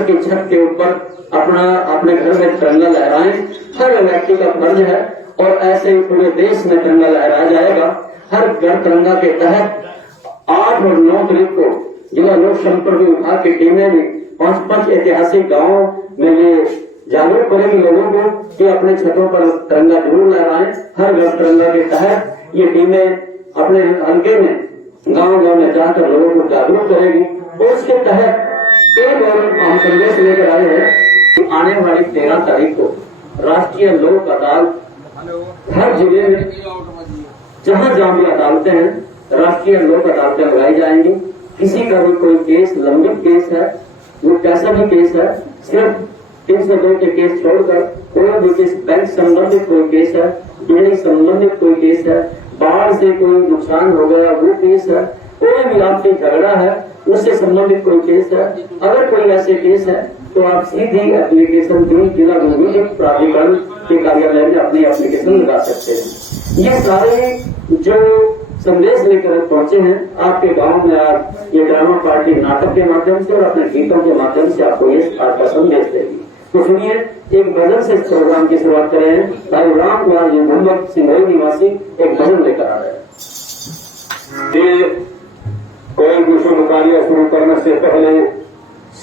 की छत के ऊपर अपने घर में तिरंगा लहराएं, हर व्यक्ति का फर्ज है। और ऐसे ही पूरे देश में तिरंगा लहराया जाएगा। हर घर तिरंगा के तहत 8 और 9 तारीख को जिला लोक संपर्क विभाग की टीमें भी 5 ऐतिहासिक गांवों में ये जागरूक करेंगे लोगों को कि अपने छतों पर तिरंगा जरूर लहराएं। हर घर तिरंगा के तहत ये टीमें अपने हल्के में गांव में जाकर लोगों को जागरूक करेगी। और उसके तहत एक और हम संदेश लेकर आए हैं कि आने वाली 13 तारीख को राष्ट्रीय लोक अदालत हर जिले में जहां जहां भी अदालतें हैं राष्ट्रीय लोक अदालतें लगाई जाएंगी। किसी का भी कोई केस लंबित केस है, वो कैसा भी केस है, सिर्फ 302 के केस छोड़कर कोई भी केस, बैंक संबंधित कोई केस है, बिजली संबंधित कोई केस है, बाढ़ से कोई नुकसान हो गया वो केस है, कोई भी आपकी झगड़ा है उससे संबंधित कोई केस है, अगर कोई ऐसे केस है तो आप सीधी एप्लीकेशन जिला विधिक प्राधिकरण के कार्यालय में अपनी एप्लीकेशन लगा सकते हैं। ये सारे जो संदेश लेकर पहुंचे हैं आपके गांव में, आप ये ड्रामा पार्टी नाटक के माध्यम से और अपने गीतों के माध्यम से आपको ये आपका संदेश देगी। तो सुनिए, एक भजन से इस प्रोग्राम की शुरुआत करें हैं। भाई राम कुमार जी मुंबई सिंगरौली निवासी एक भजन लेकर आ रहे हैं। कोई भी शुभ कार्य शुरू करने से पहले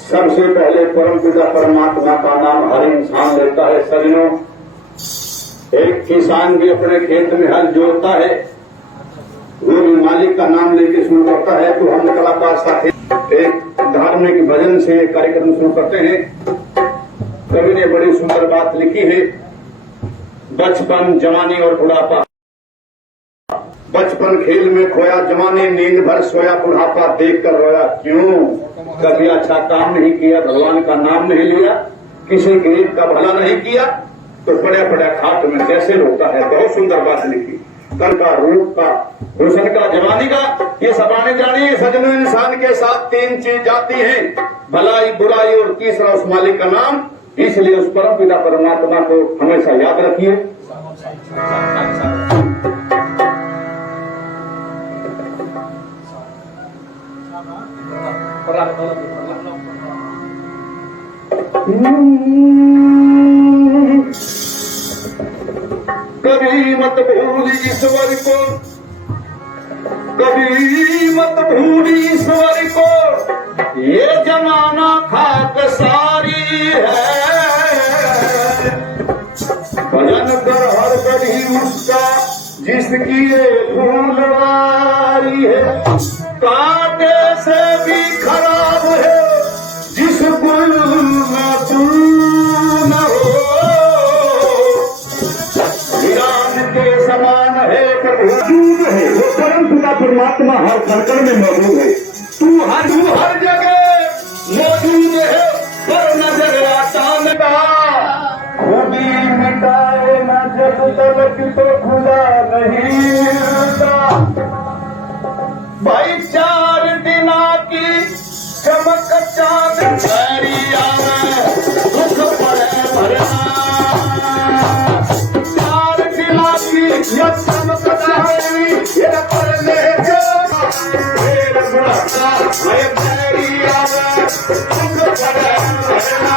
सबसे पहले परम पिता परमात्मा का नाम हर इंसान लेता है। सजनों, एक किसान भी अपने खेत में हल जोतता है, वो भी मालिक का नाम लेके शुरू करता है। तो हम कलाकार साथी एक धार्मिक भजन से कार्यक्रम शुरू करते हैं। कवि ने बड़ी सुंदर बात लिखी है, बचपन जवानी और बुढ़ापा। बचपन खेल में खोया, जवानी नींद भर सोया, बुढ़ापा देख कर रोया। क्यों? कभी अच्छा काम नहीं किया, भगवान का नाम नहीं लिया, किसी गरीब का भला नहीं किया, तो पड़े पड़े खाट में कैसे रोता है। बहुत सुंदर बात लिखी। कल का, रूप का, हुस्न का, जवानी का, ये सबाने जानिए। सजनों, इंसान के साथ 3 चीज जाती हैं, भलाई, बुराई और तीसरा उस मालिक का नाम। इसलिए उस परम पिता परमात्मा को हमेशा याद रखिए। कभी मत भूल ईश्वर को, कभी मत भूल ईश्वर को, ये जमाना खाक सारी है। भजन कर हर घड़ी उसका, जिसकी ये फूलवारी है। कांटे से भी खराब है जिस गुल में तू न हो। वीरान के समान है मौजूद है वो परम पिता परमात्मा हर सर्कल में मौजूद है। तू हर जगह मौजूद है, पर नजर आता खुदी मिटाए न जब तक तो खुदा नहीं मिलता। भाई 4 दिना की चमक चांद भरिया में दुख पड़े भरना। 4 दिना की चमक चांद ये पड़ने ढेर बुढ़ा भरिया में दुख पड़े भरना।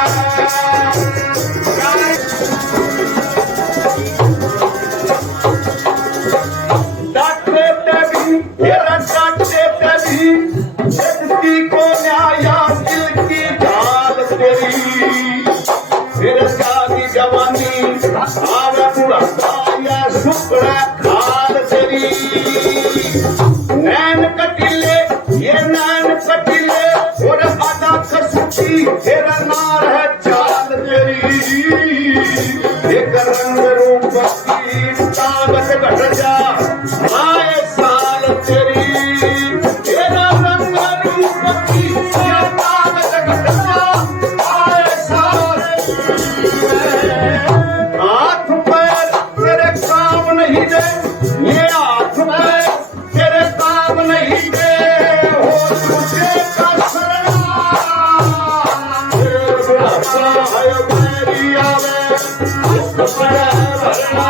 बड़ा भरना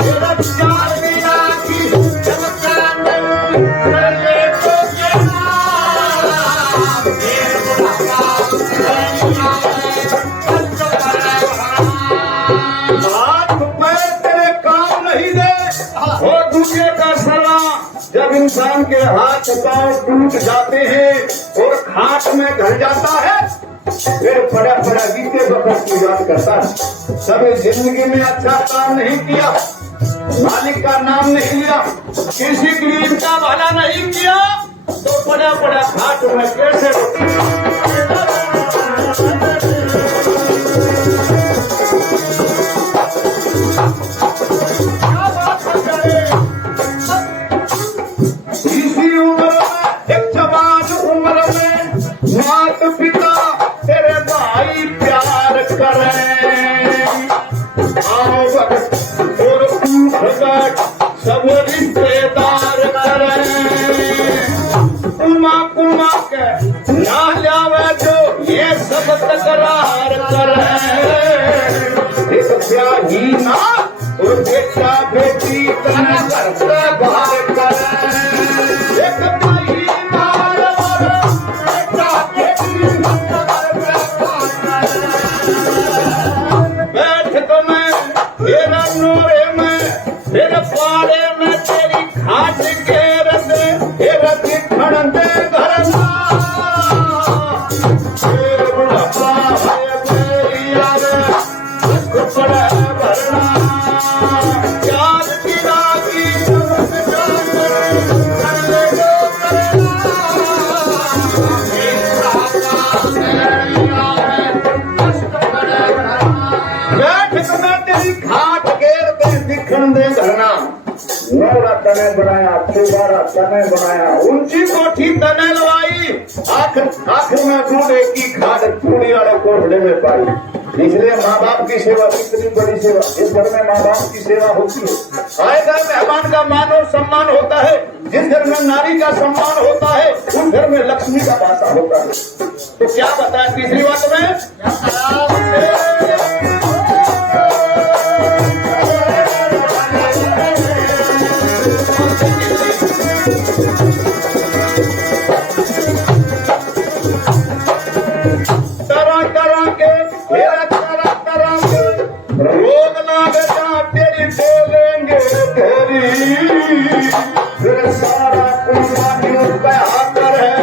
तेरा चार मीना की चमकान कर ले तो क्या हाथ पैर तेरे काम नहीं दे हो दूसरे का सला जब इंसान के हाथ पांव टूट जाते हैं और खाट में घल जाता है फिर बड़ा बड़ा बीते वक्त की याद करता है। कभी जिंदगी में अच्छा काम नहीं किया, मालिक का नाम नहीं लिया, किसी गरीब का भला नहीं किया तो बड़ा बड़ा घाट में कैसे क्या बात करे। इसी उम्र में एक जवान उम्र में मात पिता तेरे भाई प्यार करें आओ और भगत सब रिश्तेदार करें कुमा कुमा के ना जावे जो ये सब तकरार करें एक ब्याही ना और बेटा बेटी कने घर से बाहर करें एक भाई नाल और बेटा बेटी बैठ तो मैं तेरा नूरे में तेरे पाड़े में तेरी खाट के रसे तेरा दिखण दे घर तेरे बुढ़ापा है तेरी याद बड़ा भरना याद तेरा की कर ले जो बैठ तो मैं तेरी खाट घेर पे दिखण दे घरना नौरा तने बनाया फुवारा तने बनाया ऊंची कोठी तने लवाई आखिर में बूढ़े की खाट चूड़ी वाले कोठड़े में पाई। इसलिए माँ बाप की सेवा कितनी बड़ी सेवा, इस घर में माँ बाप की सेवा होती है। आए घर मेहमान का मान और सम्मान होता है, जिस घर में नारी का सम्मान होता है उस घर में लक्ष्मी का वासा होता है। तो क्या बताया तीसरी बात में तरह तरह के रोग लाग जा तेरी बोलेंगे तेरी फिर सारा कुंडा न्यूज पे आकर है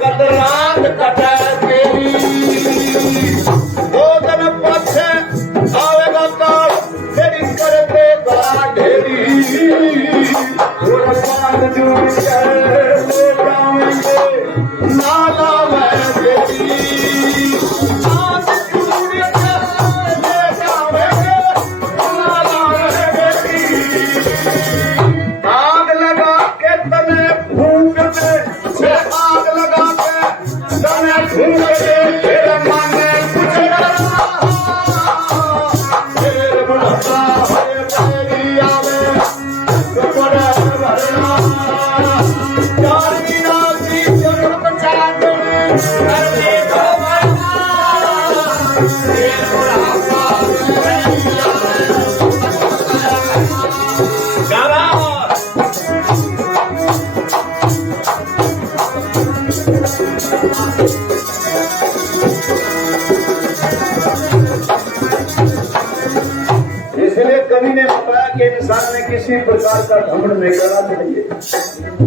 कदरात कटा तेरी दो दिन पीछे आवेगा काल तेरी कर देगा ढेरी और साथ जुड़ कर ले जाएंगे नाला में तेरी आग लगा के तने फूंक दे आग लगा के तने फूंक दे तेरे माने कुछ तेरे बुढ़ा है तेरी आवे बड़ा भरना चार मीना की जरूरत चांदनी करने को इसलिए कवि ने बताया कि इंसान ने किसी प्रकार का घमंड नहीं करना चाहिए।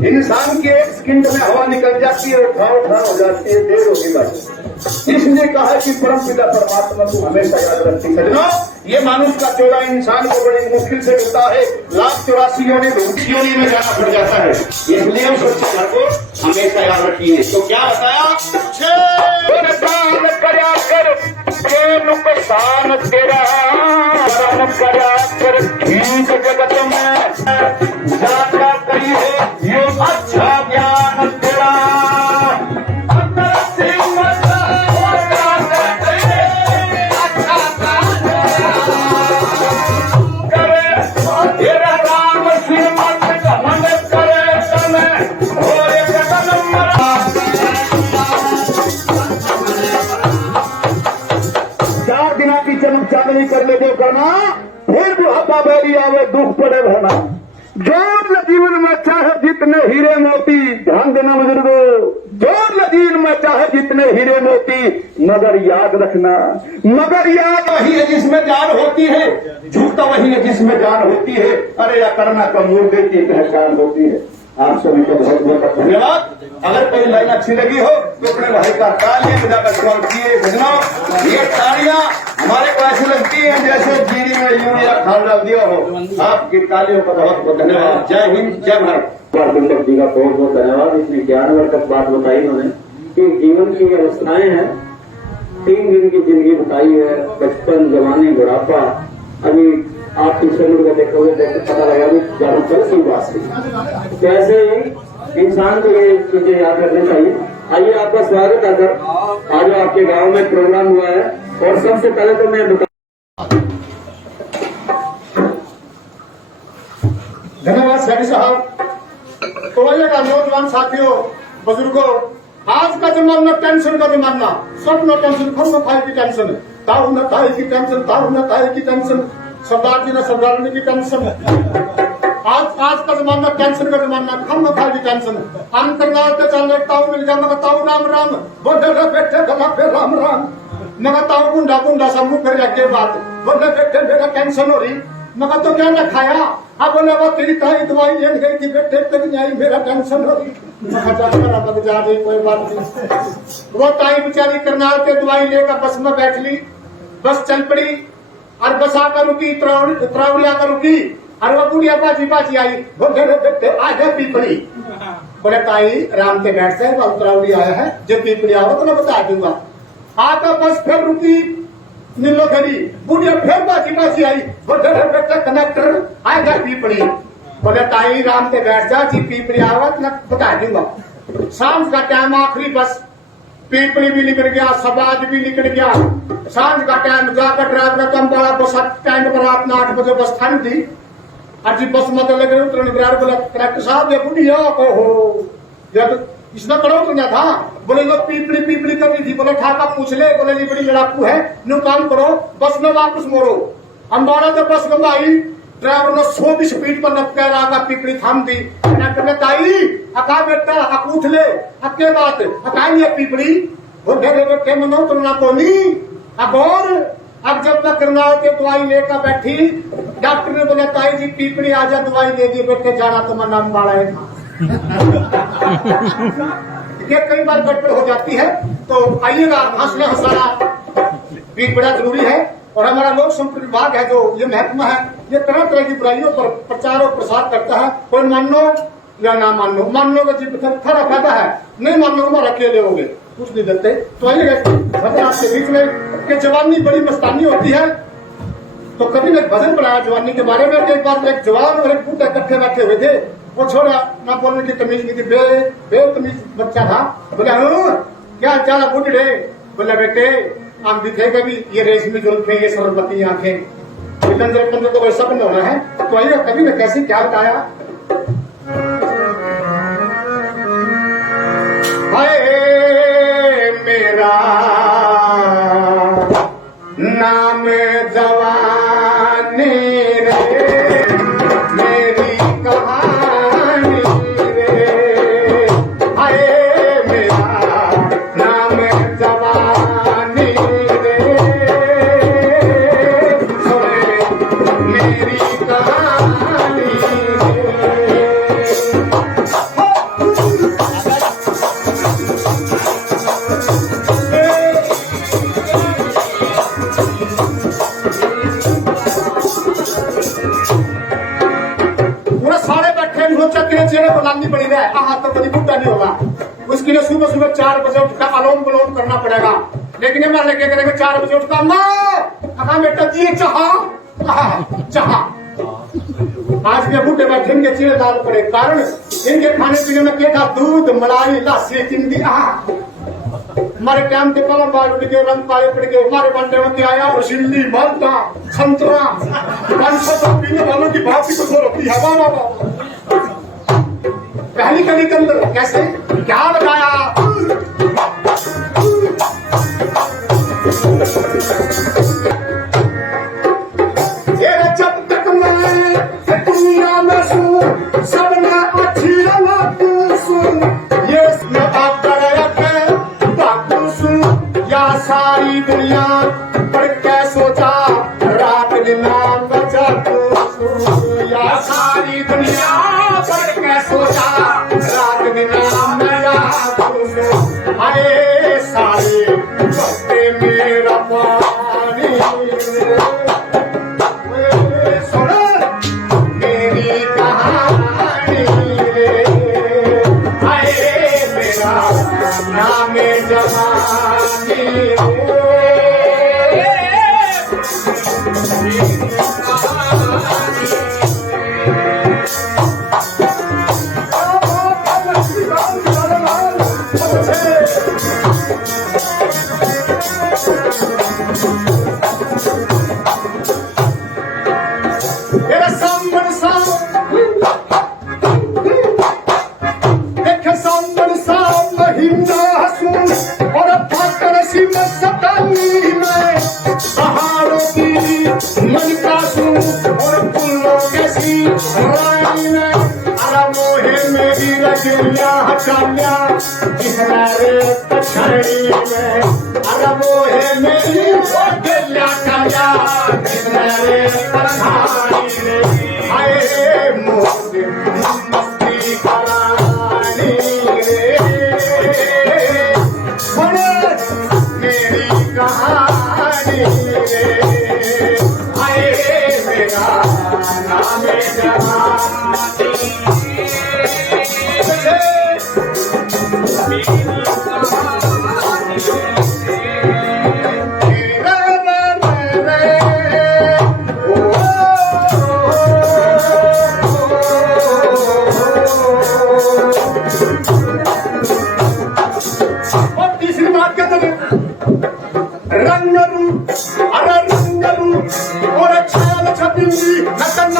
इंसान की एक सेकंड में हवा निकल जाती है, उठाओ हो जाती है, देर होगी बस। इसलिए कहा कि परम पिता परमात्मा को हमेशा याद रखती है। ये मानुष का चोला इंसान को बड़ी मुश्किल से मिलता है, 1,84 योनि में जाना पड़ जाता है। इसलिए उस सच्चे घर को हमेशा याद रखिए। तो क्या बताया करया कर के नुकसान तेरा कर्म करया कर ठीक जगत में जाता कही है ये अच्छा ज्ञान तेरा जन्म चांदनी कर ले जो करना, फिर बुढ़ापा बैरी आवे दुख पड़े रहना। जोर जीवन में चाहे जितने हीरे मोती, ध्यान देना बुजुर्गो, जोर जीवन में चाहे जितने हीरे मोती, मगर याद रखना, मगर याद वही है जिसमें जान होती है, झूठा वही है जिसमें जान होती है। अरे या करना कमजोर की पहचान होती है। आप सभी को बहुत बहुत धन्यवाद। अगर कोई लाइन अच्छी लगी हो तो अपने भाई का तालियां बजाकर स्वागत किए। भजनों, ये तालियां हमारे को ऐसी लगती है जैसे जीरी में यूरिया खाद डाल दिया हो। आपकी तालियों का बहुत बहुत धन्यवाद। जय हिंद, जय भारत। बिल्डक जी का बहुत बहुत धन्यवाद। इसमें 11 तक बात बताई उन्होंने कि जीवन की अवस्थाएं हैं, 3 दिन की जिंदगी बताई है, बचपन, जवानी, बुढ़ापा। अभी आप पिछले लोग को देखोगे पता लगा कि ज्यादातर सी बात थी। तो ऐसे ही इंसान को ये चीजें याद रखनी चाहिए। आइए, आपका स्वागत है सर। आज आपके गांव में प्रोग्राम हुआ है और सबसे पहले तो मैं धन्यवाद सैनी साहब। तो का नौजवान साथियों, बुजुर्गों, आज का जमाना टेंशन का जमाना, सब नो टेंशन, खम खाए की टेंशन, ताऊ न खाए की टेंशन, ताऊ न खाए की टेंशन, सरदार जी ने सरदारनी की टेंशन। आज का जमाना टेंशन का जमाना, खम खाए की टेंशन। हम करनाल पे चलने ताऊ मिल गया, मगर ताऊ राम राम बोले बैठे गला पे राम राम, मगर ताऊ गुंडा गुंडा सब मुख कर के बात बोले बैठे मेरा टेंशन हो रही, मगर तो क्या न खाया। अब बोले वो तेरी ताई दवाई ले गई थी, बेटे तक नहीं आई, मेरा टेंशन हो रही। जा रही कोई बात नहीं। वो ताई बेचारी करनाल के दवाई लेकर बस में बैठ ली, बस चल पड़ी और बस आकर रुकी, त्रावड़ी आकर रुकी और वो बुढ़िया बाजी बाजी आई, बोले बेटे आ गए पीपड़ी। बोले ताई राम के बैठ से त्रावड़ी आया है, जब पीपड़ी आओ तो मैं बता दूंगा। आकर बस फिर रुकी, नीलो खड़ी, बुढ़िया फिर बाजी बाजी आई, बोले बेटा कनेक्टर आएगा पीपड़ी। बोले ताई राम के बैठ जा, जी पीपड़ी आवत न बता दूंगा। शाम का टाइम, आखिरी बस, पीपड़ी भी निकल गया, समाज भी निकल गया। सांझ का टाइम जाकर ड्राइवर का बड़ा बस स्टैंड पर रात 8 बजे बस थाम दी। और जी बस मतलब लगे उतरने ड्राइवर बोला कलेक्टर साहब ये बुढ़िया को हो, जब इसने करो तो क्या था। बोले वो पीपड़ी पीपड़ी करनी थी। बोले ठाका पूछ ले, बोले जी बड़ी लड़ाकू है, नो काम करो, बस में वापस मोड़ो। अम्बाड़ा जब बस में आई, ड्राइवर ने 100 की स्पीड पर नपका रहा, पीपड़ी थाम दी। कलेक्टर ताई अका बेटा अकूठ ले, अके बात अकाई पीपड़ी बेटे मनो तुलना को नहीं। अब और अब जब मैं करनाल के दवाई लेकर बैठी, डॉक्टर ने बोला ताई जी पीपड़ी आजा दवाई ले दी, बेटे जाना तो मैं नाम बाड़ा है। कई बार गड़बड़ हो जाती है, तो आइएगा, हंसना हंसाना भी बड़ा जरूरी है। और हमारा लोक संपर्क विभाग है, जो ये महकमा है, ये तरह तरह की बुराइयों पर प्रचार और प्रसार करता है। कोई मानो या ना मानो, मानो का जीव थोड़ा फायदा है, नहीं मानो हमारा अकेले हो गए, कुछ नहीं देते। तो आइएगा आपके बीच में कि जवानी बड़ी मस्तानी होती है। तो कभी मैं भजन पढ़ाया जवानी के बारे में। एक बार एक जवान और एक बूढ़ा इकट्ठे बैठे हुए थे, वो छोड़ा ना बोलने की तमीज नहीं थी, बेतमीज बच्चा था। बोला क्या चाला बूढ़े? बोला बेटे आप दिखेगा भी ये रेशमी जुल्फे, ये सरबती आंखें, पंद्रह तो वैसा बंद होना है। तो आइए कभी मैं कैसे क्या बताया। हाय मेरा नाम जवानी रे, मेरी कहानी रे। हाय मेरा नाम जवानी रे, सुने मेरी कहानी रे। चेहरे को लानी पड़ी है, तो कभी बूटा नहीं होगा। उसके लिए सुबह सुबह 4 बजे उठकर अलोम विलोम करना पड़ेगा। लेकिन मैं लेके करेंगे 4 बजे उठकर अम्मा बेटा दिए चाह। आज के बूटे बैठे इनके चेहरे दाल पड़े, कारण इनके खाने पीने में क्या था, दूध मलाई लस्सी चिंदी। हमारे टाइम के कलम बाल उठ गए, रंग काले पड़ गए। हमारे बंदे में क्या आया, रसीली माल्टा संतरा, 500 पीने वालों की भाभी को होती है। पहली कड़ी के अंदर कैसे क्या बताया। सुनो मेरी कहानी रे, आए मेरा नाम जवानी रे। Era someone देखे सामने साम महीना हसून और फाकर सी मस्तानी में पहाड़ों की मनकासूं और फूलों के सी रानी में अरे मोहे मेरी रजलिया हटालिया किनारे पछड़ी में अरे मोहे मेरी रजलिया हटालिया किनारे पछड़ी में आए मोहे मस्ती करानी रे सुन मेरी कहानी रे आए मेरा नाम जवानी और तीसरी बात कहते हैं रंगरू अरे रंगरू और छाल छपिंदी नकन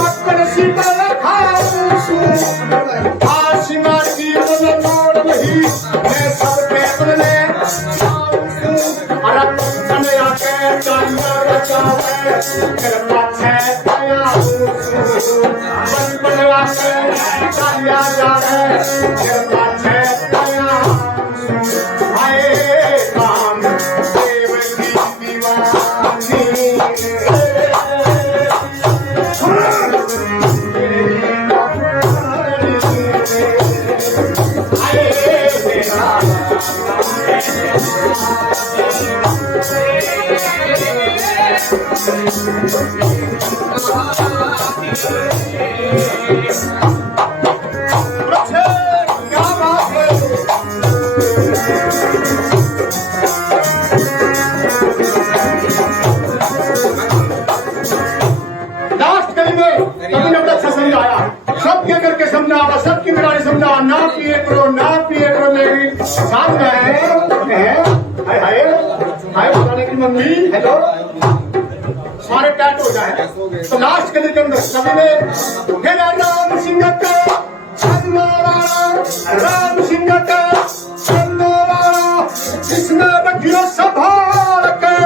सीता खाऊं आशिमा की मन नोड़ नहीं मैं सबके अपने अरे तने आके चांदा रचावे करना है दया बन बनवा के चांदा जावे करना है दया आए काम देव की दीवानी आए मेरा क्या बात है लास्ट कड़ी में कभी ने अच्छा समझाया सबके करके समझावा सबकी मिलाने समझावा ना पिए करो मेरी सामने है हाय हाय हाय बताने की मम्मी हेलो सारे टैट हो जाए तो लास्ट कड़ी के अंदर कभी ने मेरा राम सिंह का राम सिंह का छन्नवारा जिसने रखियो संभाल के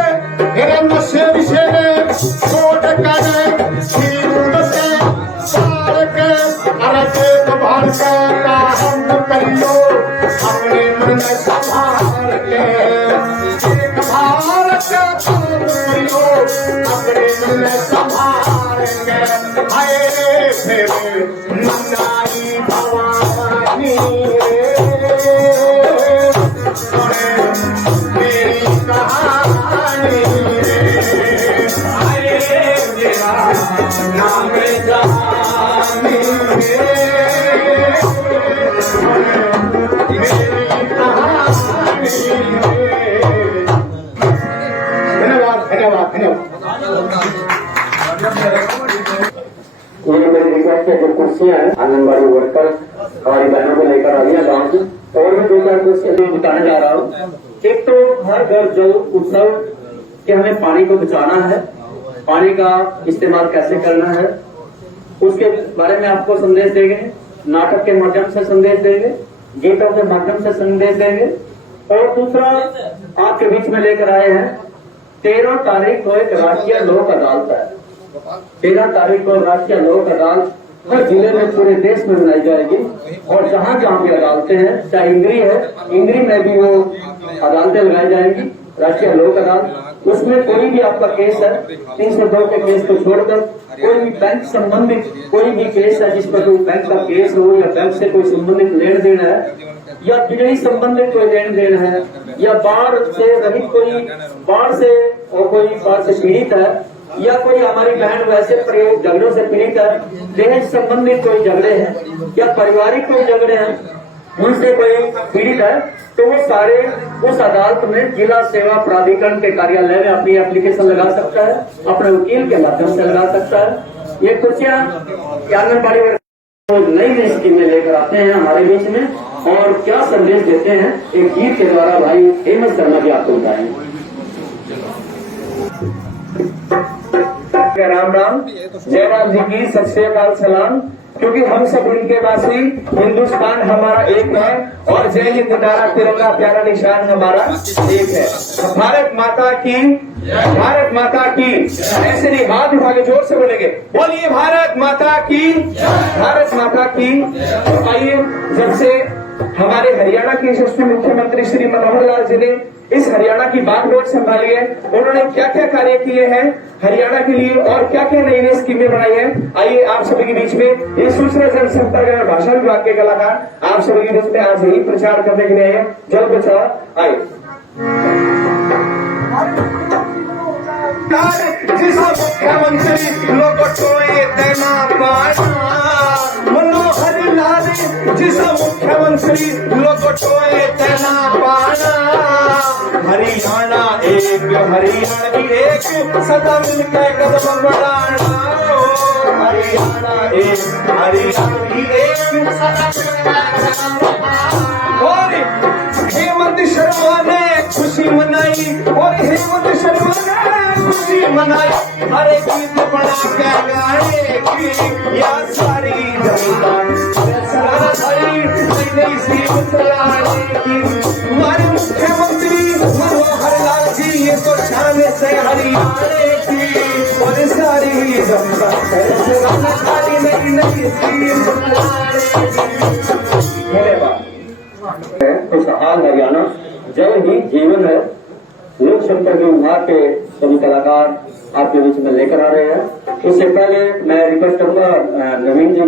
मेरे नशे विषय में छोड़ कर सीरूद से सार के अरे देख भाल का हम करियो अपने मन में संभाल के देख भाल का हम करियो अपने मन में संभाल के आए मेरे नन्नाई भवानी मेरी कहानी आए मेरा नाम जवानी मेरी कहानी धन्यवाद धन्यवाद धन्यवाद ये मेरी रिक्वेस्ट है जो कुर्सियां हैं आंगनबाड़ी वर्कर हमारी बहनों को लेकर आ गया गाँव से और भी 2-4 कुर्सियां भी बताने जा रहा हूँ। एक तो हर घर जल उत्सव कि हमें पानी को बचाना है, पानी का इस्तेमाल कैसे करना है उसके बारे में आपको संदेश देंगे, नाटक के माध्यम से संदेश देंगे, गीतों के माध्यम से संदेश देंगे। और दूसरा आपके बीच में लेकर आए हैं 13 तारीख को एक राष्ट्रीय लोक अदालत है। 13 तारीख को राष्ट्रीय लोक अदालत हर जिले में पूरे देश में मनाई जाएगी और जहाँ जहाँ भी अदालतें हैं, चाहे इंद्री है, इंद्री में भी वो अदालतें लगाई जाएंगी, राष्ट्रीय लोक अदालत। उसमें कोई भी आपका केस है 302 के केस को छोड़कर कोई भी बैंक संबंधित कोई भी केस है जिस पर कोई बैंक का केस हो या बैंक से कोई संबंधित लेन देन है या बिजली संबंधित कोई लेन देन है या बाढ़ से रहित कोई बाढ़ से और कोई बात से पीड़ित है या कोई हमारी बहन वैसे झगड़ों से पीड़ित है, दहेज संबंधित कोई झगड़े हैं या पारिवारिक कोई झगड़े हैं, उनसे कोई पीड़ित है, तो वो सारे उस अदालत में जिला सेवा प्राधिकरण के कार्यालय में अपनी एप्लीकेशन लगा सकता है, अपने वकील के माध्यम से लगा सकता है। ये कुर्सियां आंगनबाड़ी नई स्कीमें लेकर आते हैं हमारे बीच में और क्या संदेश देते हैं, एक गीत के द्वारा भाई हेमंत शर्मा जी आपको बताएंगे। राम राम, जय राम जी की सत श्री अकाल सलाम। क्योंकि हम सब उनके वासी, हिंदुस्तान हमारा एक है और जय हिंद नारा तिरंगा प्यारा निशान हमारा एक है। भारत माता की, भारत माता की। ऐसे नहीं, हाथ उठा के जोर से बोलेंगे, बोलिए भारत माता की, भारत माता की। तो आइए, जब से हमारे हरियाणा के यशस्वी मुख्यमंत्री श्री मनोहर लाल जी ने इस हरियाणा की बागडोर संभाली है, उन्होंने क्या क्या कार्य किए हैं हरियाणा के लिए और क्या क्या नई नई स्कीमें बनाई हैं, आइए आप सभी के बीच में ये सूचना जनसंपर्क एवं भाषा विभाग के कलाकार आप सभी के बीच में आज यही प्रचार करने के लिए आए। जल बचाओ आए। जिस मुख्यमंत्री लोग टोए देना पाना, मनोहर लाल जिस मुख्यमंत्री लोग टोए देना पाना। हरियाणा एक, हरियाणवी एक, सदा मिलकर कदम बढ़ाना। हरियाणा एक, हरियाणवी एक, सदा और हेमंत शर्मा ने खुशी मनाई, और हेमंत शर्मा ने खुशी मनाई। हरे गीत बना के गाएगी या सारी जनता, सारा सारी नई सी चलाएगी। हमारे मुख्यमंत्री मनोहर लाल जी ये तो शान से हरियाणा की, और सारी जनता सारी नई नई स्कीम धन्यवाद। खुशहाल हरियाणा, जय ही जीवन है, लोक संपर्क विभाग के सभी कलाकार आपके बीच में लेकर आ रहे हैं। उससे पहले मैं रिक्वेस्ट करूंगा नवीन जी,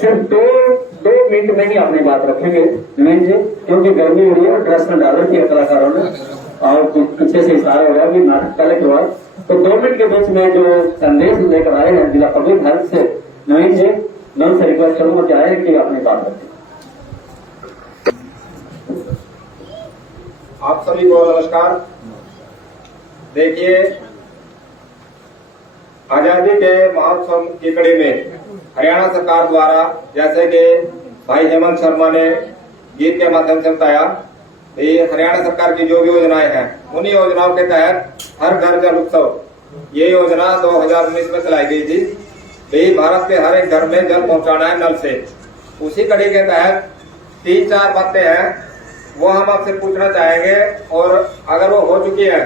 सिर्फ दो मिनट में ही अपनी बात रखेंगे नवीन जी, क्योंकि गर्मी हो रही है और ड्रेस में डाल रखी है कलाकारों ने और पीछे से इशारा हो गया कि नाटक पहले के बाद, तो 2 मिनट के बीच में जो संदेश लेकर आए हैं जिला पब्लिक हेल्थ से, नवीन जी मैं उनसे रिक्वेस्ट करूंगा कि आए कि अपनी बात रखें। आप सभी को नमस्कार। देखिए, आजादी के महोत्सव की कड़ी में हरियाणा सरकार द्वारा, जैसे कि भाई हेमंत शर्मा ने गीत के माध्यम से बताया, ये हरियाणा सरकार की जो भी योजनाएं हैं, उन्हीं योजनाओं के तहत हर घर जल उत्सव, ये योजना 2019 में चलाई गई थी। यही भारत के हर एक घर में जल पहुंचाना है नल से। उसी कड़ी के तहत 3-4 बातें हैं, वो हम आपसे पूछना चाहेंगे, और अगर वो हो चुकी है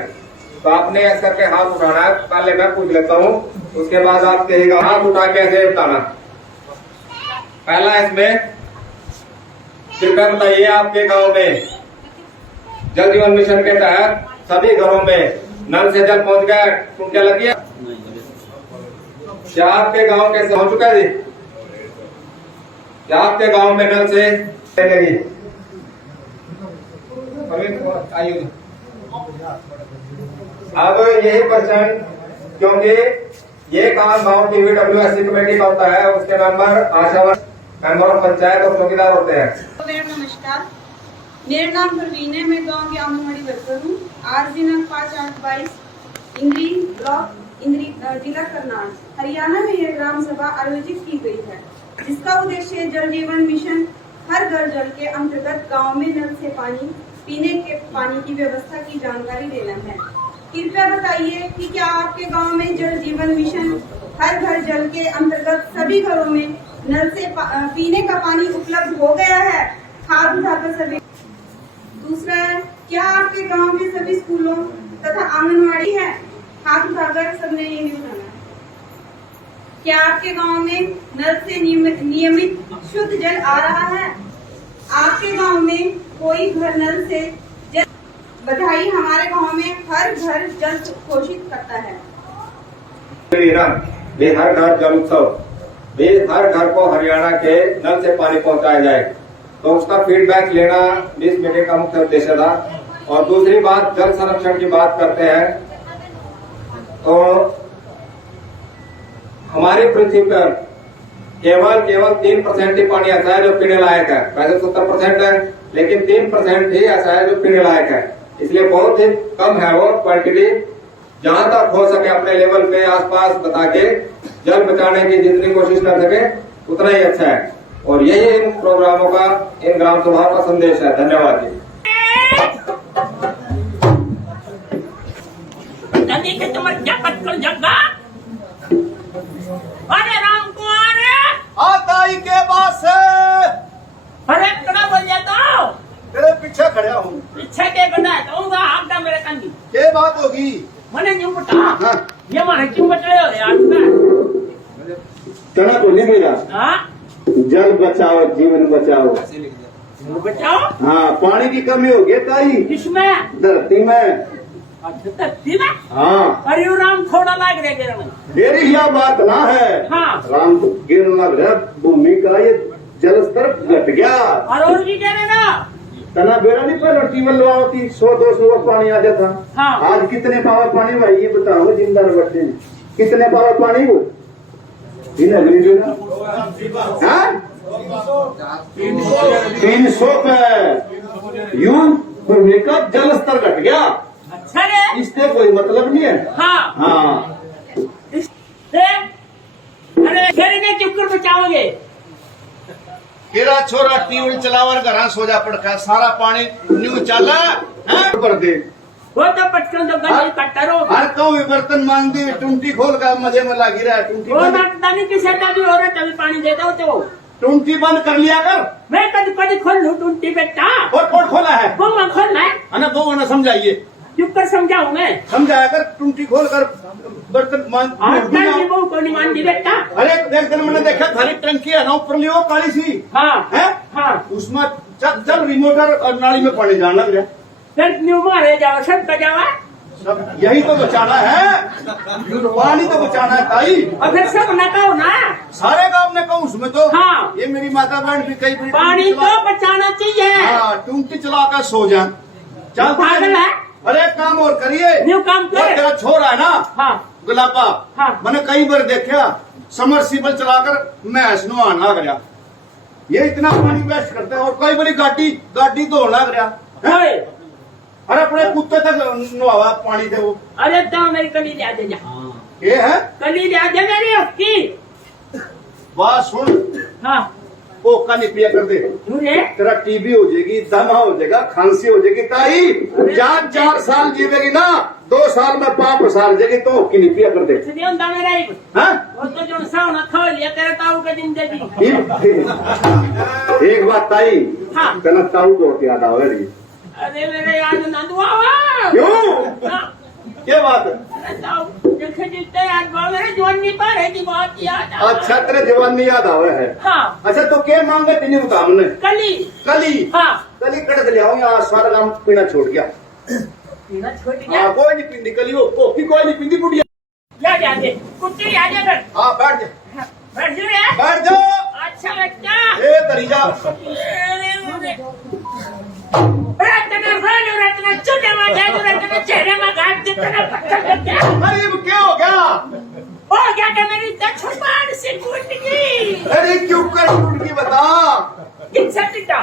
तो आपने ऐसा करके हाथ उठाना है। पहले मैं पूछ लेता हूँ, उसके बाद आप कहेगा हाथ उठा के ऐसे उठाना। पहला इसमें कृपया बताइए, आपके गांव में जल जीवन मिशन के तहत सभी घरों में नल से जल पहुंच गया, तुम क्या लगी है? क्या आपके गांव कैसे हो चुका है जी? क्या आपके गांव में नल से लगी? अब यही क्वेश्चन, क्योंकि ये काम गांव की WSC कमेटी का होता है, उसके member Asha member of panchayat और चौकीदार होते हैं। नमस्कार, मेरा नाम परवीन है, मैं गांव की आंगनबाड़ी वर्कर हूँ। आज दिनांक 5/8/22 इंद्री ब्लॉक इंद्री जिला करनाल हरियाणा में यह ग्राम सभा आयोजित की गई है, जिसका उद्देश्य जल जीवन मिशन हर घर जल के अंतर्गत गाँव में नल से पानी पीने के पानी की व्यवस्था की जानकारी देना है। कृपया बताइए कि क्या आपके गांव में जल जीवन मिशन हर घर जल के अंतर्गत सभी घरों में नल से पीने का पानी उपलब्ध हो गया है? हाथ उठाकर सभी। दूसरा है, क्या आपके गांव में सभी स्कूलों तथा आंगनबाड़ी है? हाथ उठाकर सबने ये नहीं उठाना है। क्या आपके गांव में नल से नियमित शुद्ध जल आ रहा है? आपके गांव में कोई घर नल से जल? बधाई, हमारे गांव में हर घर जल घोषित करता है। ये हर घर जल उत्सव, ये हर घर को हरियाणा के नल से पानी पहुंचाया जाए, तो उसका फीडबैक लेना इस मीटिंग का मुख्य उद्देश्य था। और दूसरी बात, जल संरक्षण की बात करते हैं तो हमारी पृथ्वी पर केवल 3% ही पानी ऐसा है जो पीने लायक है। वैसे 70% है, लेकिन 3% ही ऐसा है जो पीने लायक है। इसलिए बहुत ही कम है वो क्वांटिटी। जहां तक हो सके अपने लेवल पे आसपास बता के जल बचाने की जितनी कोशिश कर सके उतना ही अच्छा है। और यही इन प्रोग्रामों का, इन ग्राम सभाओं का संदेश है। धन्यवाद जी। अरे राम कुमार आता ही के पास है, अरे कड़ा बोल जाता हूँ, तेरे पीछे खड़ा हूँ। पीछे के बना दूंगा आपका मेरे कंदी के बात होगी? मने क्यों बता हाँ। ये मारे क्यों बटले हो यार तना को नहीं मिला। हाँ जल बचाओ, जीवन बचाओ। बचाओ। हाँ, पानी की कमी हो गई ताई किसमें? धरती में। अच्छा धरती में? हाँ, अरे राम थोड़ा लाग रहे गिर में। मेरी यह बात ना है। हाँ। राम गिर लग रहा, भूमि का ये जल स्तर घट गया। और भी कह रहे ना तना बेड़ा नहीं पहले ट्यूबवेल होती 100-200 पानी आ जाता। हाँ। आज कितने पावर पानी भाई ये बताओ, जिंदा बैठे हैं कितने पावर पानी वो हाँ? 300 पे यूं भूमि का जल स्तर घट गया। अच्छा रे इससे कोई मतलब नहीं है। हाँ हाँ, अरे फिर इन्हें चुप कर बचाओगे? तेरा छोरा ट्यूबवेल चलावर घर सो जा पड़का, सारा पानी न्यू चला कर दे। वो तो पटकन तो गली कट्टा रो हर कहूँ बर्तन मान दी, टूंटी खोल का मजे में लगी रहा। टूंटी वो बंद, नाटदानी की सेटा भी हो रहा तभी पानी दे दो तो टूंटी बंद कर लिया कर। मैं कभी खोल लूँ टूंटी बेटा। और कौन खोला है? वो मैं खोलना है, अना दो ना समझाइए, चुप कर समझाऊं मैं। समझाया कर। टूंटी खोल कर बर्तन मान। आजकल की बहू को नहीं मानती बेटा। अरे एक दिन मैंने देखा थारी टंकी है ना ऊपर लियो काली सी हाँ है, हाँ उसमें चल रिमोटर और नाली में पानी जाने लग गया। फिर न्यू मारे जाओ सब का जावा सब यही तो बचाना है, पानी तो बचाना है ताई। और फिर सब नकाओ ना सारे काम ने कहूँ उसमें तो। हाँ। ये मेरी माता बहन भी कई बड़ी पानी तो बचाना चाहिए। हाँ, टूंटी चला कर सो जा। चल पागल है? अरे एक काम और करिए। न्यू काम वो करे। तेरा छोरा है ना हाँ गुलाबा, हाँ। मैंने कई बार देखा समरसीबल चलाकर मैच नुहान लग रहा। ये इतना पानी वेस्ट करता है। और कई बारी गाड़ी धोने लग रहा है। ओए, अरे अपने कुत्ते तक नुहावा पानी से वो। अरे तो मेरी कली ले दे जा, ये है कली ले दे मेरी उसकी। बात सुन, हाँ वो कनी पिया कर दे, झूठे तेरा टीबी हो जाएगी, दमा हो जाएगा, खांसी हो जाएगी ताई। 4 साल जीवेगी ना, 2 साल में पाप पसार जाएगी तो किनी पिया कर दे। इसलिए उनका मेरा ही हाँ? वो तो जो साउना खा लिया तेरे ताऊ का जिंदगी। एक बात ताई, हाँ। तेना ताऊ बहुत याद आवे रही। अरे मेरे याद ना दुआ क्यों? हाँ। क्या बात है? अरे ताऊ देखे जितने याद बात मेरे जोन नहीं पा रही थी, बहुत याद आ। अच्छा, तेरे जवान नहीं याद आवे है। हाँ अच्छा, तो क्या मांगे तीन बता हमने? कली। कली। हाँ कली कट ले आओ, यहाँ सारा काम पीना छोड़ गया। पीना छोड़ हाँ, दिया। कोई नहीं पींदी कली हो, कोई नहीं पींदी बुढ़िया। क्या जाते कुत्ती आ जा कर हाँ बैठ जा, बैठ जा रे। बैठ जाओ। अच्छा बच्चा ए तरी जा। रत्न चुटे में जादू रत्न चेहरे में घाट जितना पत्थर करते हैं। अरे वो क्या हो गया? हो गया कि मेरी दक्षिण से टूट गई। अरे क्यों कर टूट की बता। किससे टिका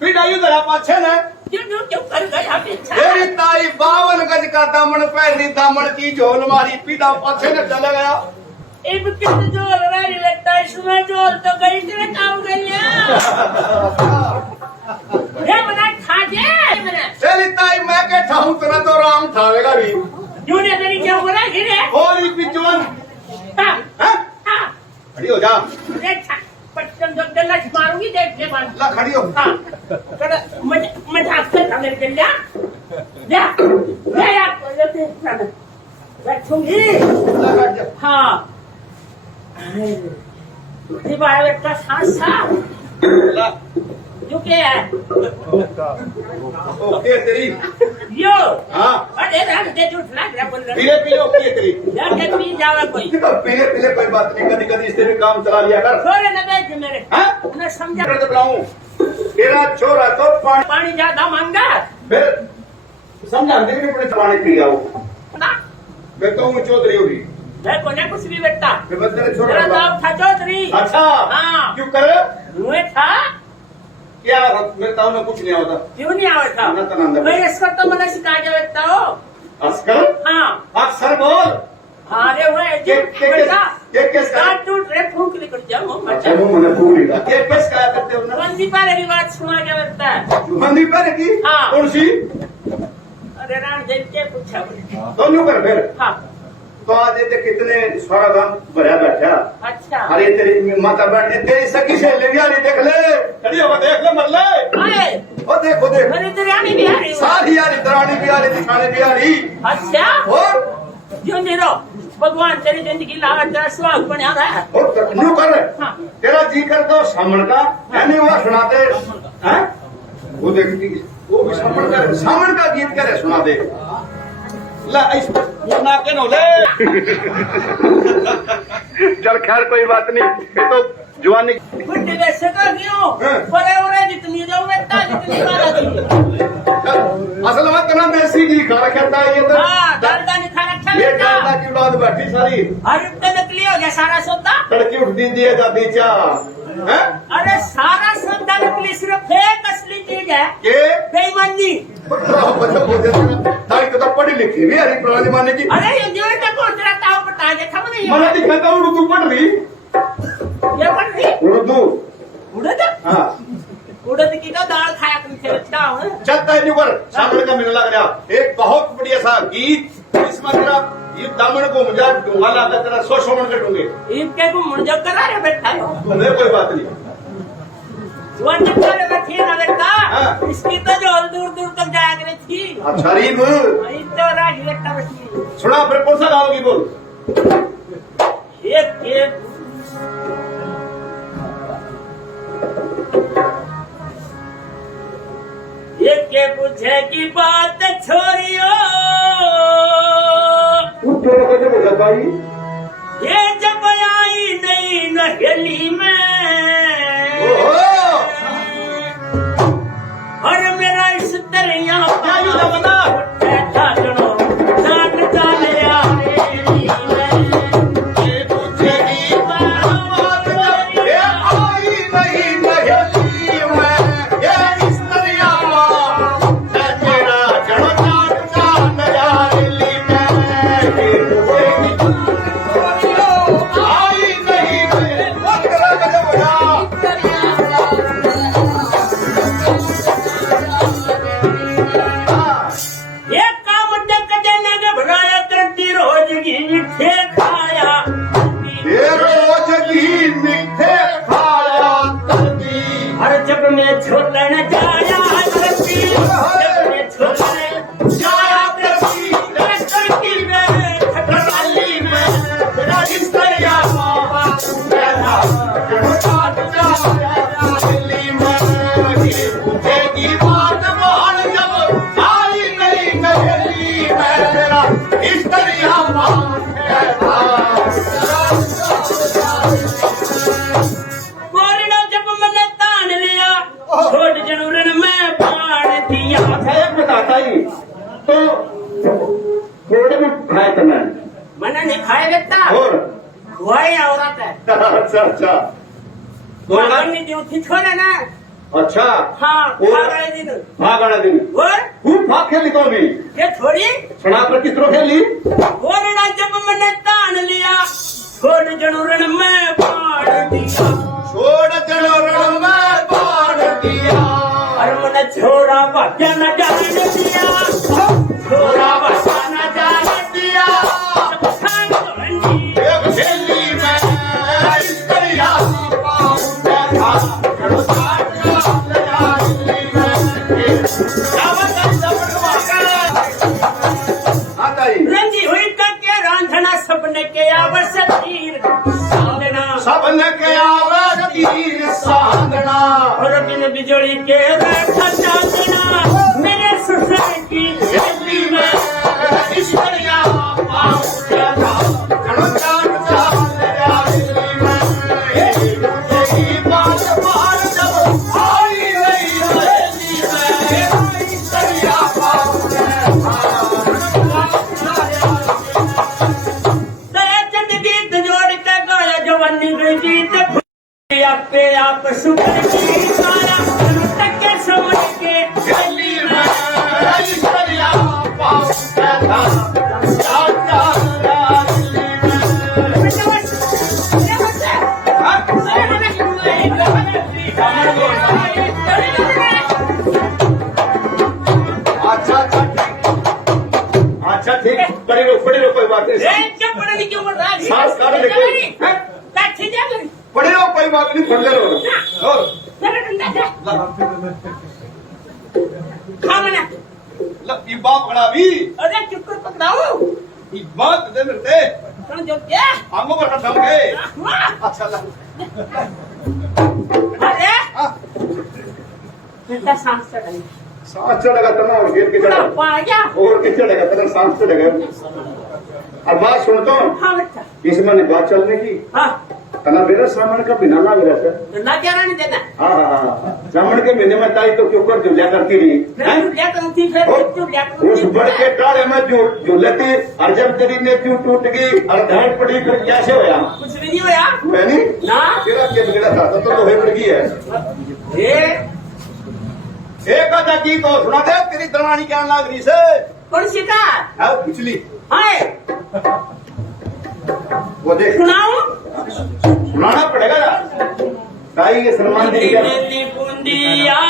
पिटाई जरा पाछे ने। क्यों कर गया पीछा। तेरी ताई 52 गज का दामन पहनी, दामन की झोल मारी, पीटा पाछे ने चला गया। इब किस जोल रही लगता है, इसमें जोल तो गई तेरे काम गई ये बना खा दे मेरा। तेरी ताई मैं के ठाऊं तेरा तो राम ठावेगा भी। जूने मेरी क्या बोला गिरे। होली पिचवन। हाँ हैं? हाँ खड़ी हो जा। देखा पटकन जब दलच मारूंगी देख के बाद। ला खड़ी हो। हाँ कर मजाक कर था मेरे गल्ला जा जा यार बैठूंगी। ला बैठ जा। हाँ दिवाली का सांसा ला। जो क्या है ओके तेरी। यो हाँ। अरे रात दे झूठ लग रहा बोल रहा पीले पीले ओके तेरी। जाके पी जावा कोई पीले पीले कोई बात नहीं, कभी कभी इससे भी काम चला लिया कर। छोरे न बैठ मेरे हाँ? उन्हें समझा कर दे बुलाऊं। तेरा छोरा तो पानी पानी ज्यादा मांगा फिर समझा दे के अपने पानी पी आओ ना मैं तो हूँ चौधरी होगी मैं कोने कुछ भी बेटा मैं बस तेरे छोड़ मेरा नाम था चौधरी अच्छा हाँ। क्यों करे मैं था क्या मेरे ताऊ में कुछ नहीं होता क्यों नहीं आवता ना तो नंदा मैं इसका तो मैंने सिखा के बैठता हो अस्कर हाँ अक्सर बोल अरे वो के स्टार्ट टू रे फूंक निकल जाओ अच्छा वो मैंने पूरी का के पेश क्या करते हो ना बंदी पारे की बात सुना के बैठता है बंदी पर की हाँ। कौन सी अरे राम जन के पूछा बोले दोनों कर फिर हाँ तो आज ये कितने सारा गांव भरा बैठा अच्छा अरे तेरी माता बैठे तेरी सखी से ले गया नहीं देख ले खड़ी हो देख ले मर ले आए ओ देखो देख मैंने तो रानी बिहारी हूँ। सारी यारी दरानी बिहारी दिखाने बिहारी अच्छा और क्यों नहीं रहो भगवान तेरी जिंदगी लावा तेरा सुहाग बना रहा है और न्यू कर हाँ। तेरा जी कर दो सामन का यानी वो सुनाते हैं वो देखती वो भी सामन का गीत करे सुना दे ला इस ना के नो ले चल खैर कोई बात नहीं ये तो जवानी बुढ़े वैसे का क्यों हाँ। बड़े बड़े जितनी जो बेटा जितनी वाला थी असल में तेरा देसी घी खा रखा है ये तो हाँ डालडा नहीं खा रखा ये बेटा डालडा की औलाद बैठी सारी अरे इतने नकली हो गया सारा सौदा तड़की उठ दी दिए दादी चा हैं अरे सारा सौदा नकली सिर्फ एक असली चीज है के बेईमानी बच्चा बोल देता तारी तो पढ़ी लिखी भी अरे पुराने जमाने की अरे ये जो है कौन तेरा ताऊ बता दे था मैंने मैंने दिखाता हूँ उर्दू पढ़ रही ये पढ़ रही उर्दू उड़द हाँ उड़द की तो दाल खाया करते अच्छा हूँ चलता है ऊपर सामने का मिलने लग रहा एक बहुत बढ़िया सा गीत इसमें तेरा ये दामन को मुझे डूंगा लाता तेरा 100 सोमन के डूंगे इनके को मुझे करा रे बेटा तुम्हें कोई बात नहीं जुआन जब करे बैठी ना बेटा हाँ। इसकी तो जो दूर दूर तक जाया करे थी अच्छा रीब वही तो राज बेटा बैठी सुना फिर कौन सा गाओगी बोल एक के पूछे की बात छोड़ियो उठो कैसे बोला भाई ये जब आई नई नहेली में ओहो और मेरा इस दरिया क्या युद्ध बना जानो जान जान यारेली में ये तुझे की बात ये आई नहीं नहेली में ये इस दरिया में तेरा जड़ जान जान यारेली में ये तुझे की आई नहीं वो तेरा गजब बना ये काम तक देने के भराया करती रोज की मिठे खाया ये रोज की मिठे खाया करती हर जब मैं छोड़न जाया करती जब मैं छोड़न जाया करती करती में ठकराली में तेरा इस दरिया मावा तेरा जड़ जान यारेली में ये तुझे की बात मान जब आई नहीं नहेली में तेरा इस दरिया मोरना जब मैंने तान लिया छोड़ जरूरन में बाढ़ दिया एक बताता ही तो थोड़े में खाए करना मैंने नहीं खाए बेटा और खुआई औरत है अच्छा अच्छा नहीं दी थी छोड़े ना अच्छा हाँ और- खा गए दिन भागना दिन और खूब भाग खेली तो भी ये थोड़ी सुना पर किस तरह खेली मोरना जब मैंने तान लिया छोड़ जरूरन में बाढ़ दिया छोड़ चलो रण में बाढ़ दिया और मैंने छोड़ा भाग्य न जाने दिया छोड़ा भाग्य न जाने दिया सब खान बनी एक खेली में इस दरिया बैठा जड़ जान यारेली में आता ही रंजी हुई के रांधना सबने के आवश्यक तीर साधना सबने के आवाज तीर साधना और बिन बिजली के बैठा चांदना मेरे ससुर की खेली में इस दरिया जड़ जान यारेली में ये तुझे की बात मान जब आई नहीं नहेली में इस दरिया जवन गीत पे आप शुक्र की सारा तक के समझ के गली में ईश्वरिया पाऊंगा था अच्छा ठीक बड़े लोग कोई बात नहीं पढ़े लिखे ऊपर सांस काट लेके बड़े लोग कोई बात नहीं सुन ले और ये बाप बड़ा भी अरे चुप कर पकड़ाओ ये बात दे मिलते जो क्या हमको बड़ा दम गए अच्छा अरे कितना सांस चढ़ाई सांस चढ़ेगा तना और गिर के चढ़ा पाया और के चढ़ेगा तना सांस चढ़ेगा और बात सुनता हूँ हाँ बच्चा इसमें ने बात चलने की हाँ तना मेरा सामान का बिना ना मेरा सर ना क्या नहीं देना हाँ सामान के महीने में ताई तो क्यों कर जुलिया करती रही उस बड़ के टाड़े में जो लेती और जब तेरी नेती टूट गई और धाट पड़ी फिर कैसे होया कुछ भी नहीं होया मैंने ना तेरा क्या बिगड़ा था तो लोहे पड़ गई है एक आधा की तो सुना दे तेरी दरानी क्या लाग रही से कौन सी का पिछली हाय वो देख सुनाओ सुनाना पड़ेगा यार ताई ये सलमान दी क्या बुंदिया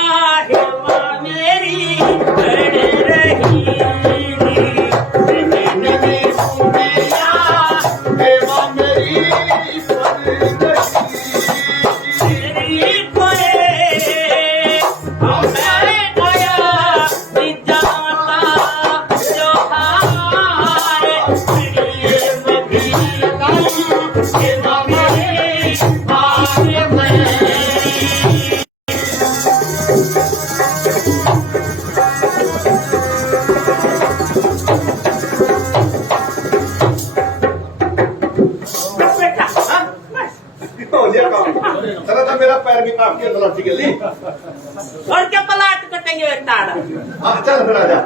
मेरी बड़ रही चला था मेरा पैर भी काट के तलाशी के लिए और क्या पलाट कटेंगे ताड़ा चल फिर आजा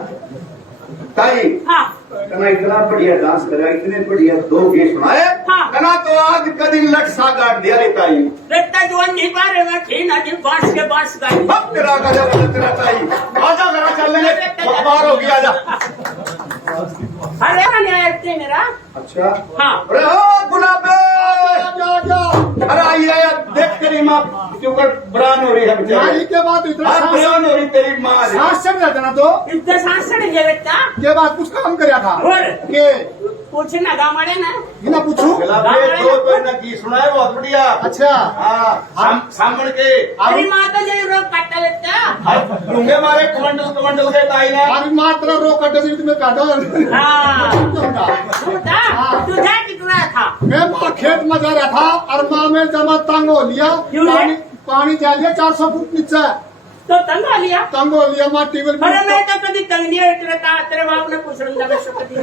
ताई हाँ कना इतना बढ़िया डांस करा इतने बढ़िया दो गीत सुनाए हाँ। कना तो आज कदी लट सा गाट दिया रे ताई बेटा जो नहीं पा रहे मैं थी ना जी बांस के बांस गाई अब तेरा गजब है तेरा ताई आजा मेरा चलने बाहर हो गया आजा अरे आया मेरा अच्छा हाँ अरे हो गुलाबे अरे आइए देख तेरी माँ क्यों कर बरान हो रही है बेचारी के बाद इतना बरान हो रही तेरी माँ सांस चढ़ जाता ना तो इतने सांस चढ़ेंगे बेटा के बाद कुछ काम कराया था और के कुछ ना गामड़े ना बिना पूछू गुलाबे तो इतना गीत सुनाए बहुत बढ़िया अच्छा हाँ सामने के अरे माँ तो ये रोग काटता बेटा लूंगे मारे कमंडल से ताई ने अभी मात्र रो कटे से तुम्हें काटा हाँ बेटा तू जा कितना था मैं माँ खेत में जा रहा था और माँ में जमा तंग हो लिया क्यों है? पानी जा लिया 400 फुट नीचे तो तंग आ लिया तंग हो लिया माँ टेबल अरे मैं तो कभी तंग नहीं है तेरे बाप ने पूछ लूंगा मैं सकती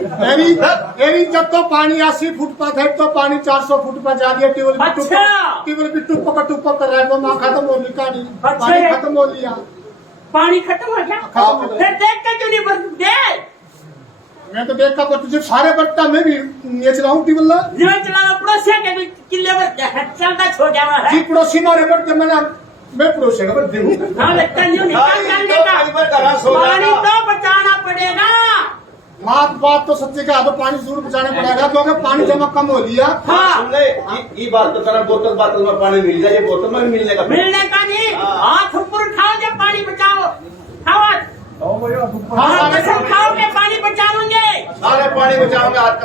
मेरी जब तो पानी 80 फुट पर था तो पानी 400 फुट पर जा लिया टेबल भी टुप्पक कर रहा है तो माँ खत्म हो ली कहानी पानी खत्म हो लिया पानी खत्म हो गया खत्म हो गया। फिर देख के क्यों नहीं बस दे मैं तो देखा पर तुझे सारे बट्टा में भी ये चलाऊं टेबल ला जीवन चलाना पड़ोसिया के भी किले पर चलता छो जावा जी है पड़ोसी मारे बट्टे मैं पड़ोसी का बट्टे हूँ हाँ लगता नहीं निकाल करने का पानी तो बचाना पड़ेगा बात तो सच्ची का पानी जरूर बचाना पड़ेगा क्योंकि पानी जमा कम हो लिया हाँ सुन ले ये बात तो तेरा बोतल में पानी मिल जाए बोतल में मिलने का मिलने का नहीं हाथ ऊपर उठाओ जब पानी बचाओ खाओ हाँ कसम खाओ के पानी बचाओगे सारे पानी बचाओगे हाथ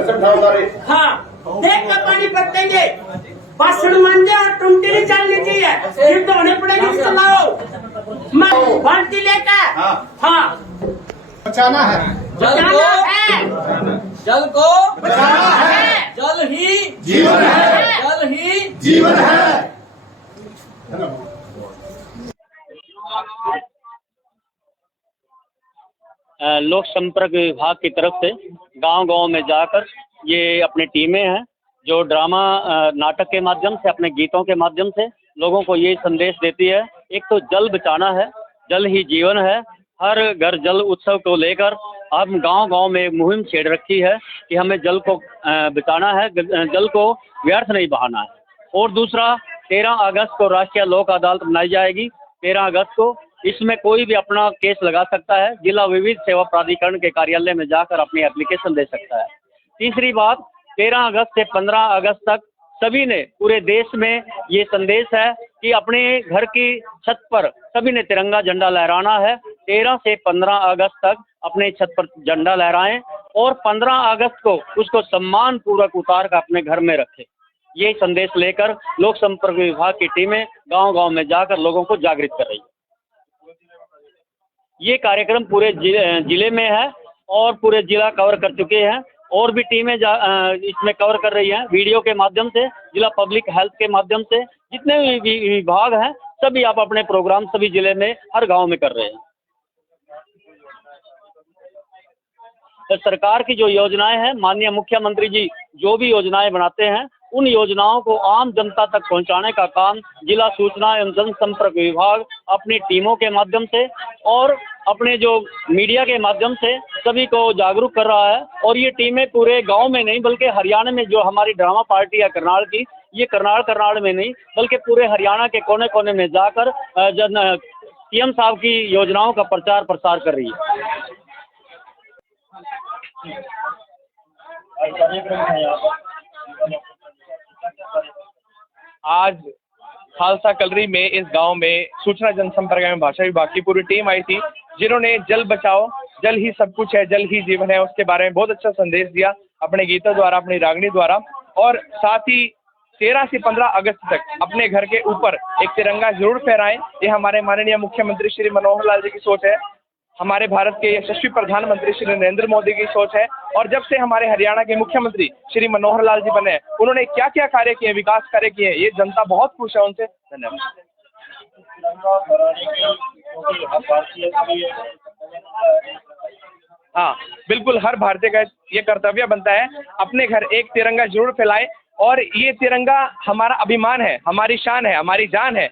कसम खाओ सारे हाँ देख कर पानी बचेंगे बासण मांझे और टुंटी नहीं चलनी चाहिए फिर तो होने पड़ेगी चलाओ बाल्टी लेकर हाँ बचाना है बचाना है जल को बचाना है जल ही जीवन है जल ही जीवन है लोक संपर्क विभाग की तरफ से गांव-गांव में जाकर ये अपनी टीमें हैं जो ड्रामा नाटक के माध्यम से अपने गीतों के माध्यम से लोगों को ये संदेश देती है। एक तो जल बचाना है, जल ही जीवन है। हर घर जल उत्सव को लेकर हम गांव-गांव में एक मुहिम छेड़ रखी है कि हमें जल को बचाना है, जल को व्यर्थ नहीं बहाना है। और दूसरा, 13 अगस्त को राष्ट्रीय लोक अदालत मनाई जाएगी। 13 अगस्त को इसमें कोई भी अपना केस लगा सकता है, जिला विधिक सेवा प्राधिकरण के कार्यालय में जाकर अपनी एप्लीकेशन दे सकता है। तीसरी बात, 13 अगस्त से 15 अगस्त तक सभी ने पूरे देश में ये संदेश है कि अपने घर की छत पर सभी ने तिरंगा झंडा लहराना है। 13 से 15 अगस्त तक अपने छत पर झंडा लहराएं और 15 अगस्त को उसको सम्मान पूर्वक उतार कर अपने घर में रखें। ये संदेश लेकर लोक संपर्क विभाग की टीमें गांव-गांव में जाकर लोगों को जागृत कर रही है। ये कार्यक्रम पूरे जिले में है और पूरे जिला कवर कर चुके हैं और भी टीमें इसमें कवर कर रही हैं वीडियो के माध्यम से, जिला पब्लिक हेल्थ के माध्यम से। जितने भी विभाग हैं सभी आप अपने प्रोग्राम सभी जिले में हर गांव में कर रहे हैं। तो सरकार की जो योजनाएं हैं, माननीय मुख्यमंत्री जी जो भी योजनाएं बनाते हैं उन योजनाओं को आम जनता तक पहुंचाने का काम जिला सूचना एवं जनसंपर्क विभाग अपनी टीमों के माध्यम से और अपने जो मीडिया के माध्यम से सभी को जागरूक कर रहा है। और ये टीमें पूरे गांव में नहीं बल्कि हरियाणा में जो हमारी ड्रामा पार्टी है करनाल की, ये करनाल में नहीं बल्कि पूरे हरियाणा के कोने कोने में जाकर सीएम साहब की योजनाओं का प्रचार प्रसार कर रही है। आज खालसा कलरी में इस गांव में सूचना जनसंपर्क एवं भाषा विभाग की पूरी टीम आई थी, जिन्होंने जल बचाओ, जल ही सब कुछ है, जल ही जीवन है, उसके बारे में बहुत अच्छा संदेश दिया अपने गीतों द्वारा, अपनी रागनी द्वारा। और साथ ही 13 से 15 अगस्त तक अपने घर के ऊपर एक तिरंगा जरूर फहराएं। ये हमारे माननीय मुख्यमंत्री श्री मनोहर लाल जी की सोच है, हमारे भारत के यशस्वी प्रधानमंत्री श्री नरेंद्र मोदी की सोच है। और जब से हमारे हरियाणा के मुख्यमंत्री श्री मनोहर लाल जी बने, उन्होंने क्या क्या कार्य किए, विकास कार्य किए, ये जनता बहुत खुश है उनसे। धन्यवाद। हाँ, बिल्कुल, हर भारतीय का ये कर्तव्य बनता है अपने घर एक तिरंगा जरूर फैलाए। और ये तिरंगा हमारा अभिमान है, हमारी शान है, हमारी जान है।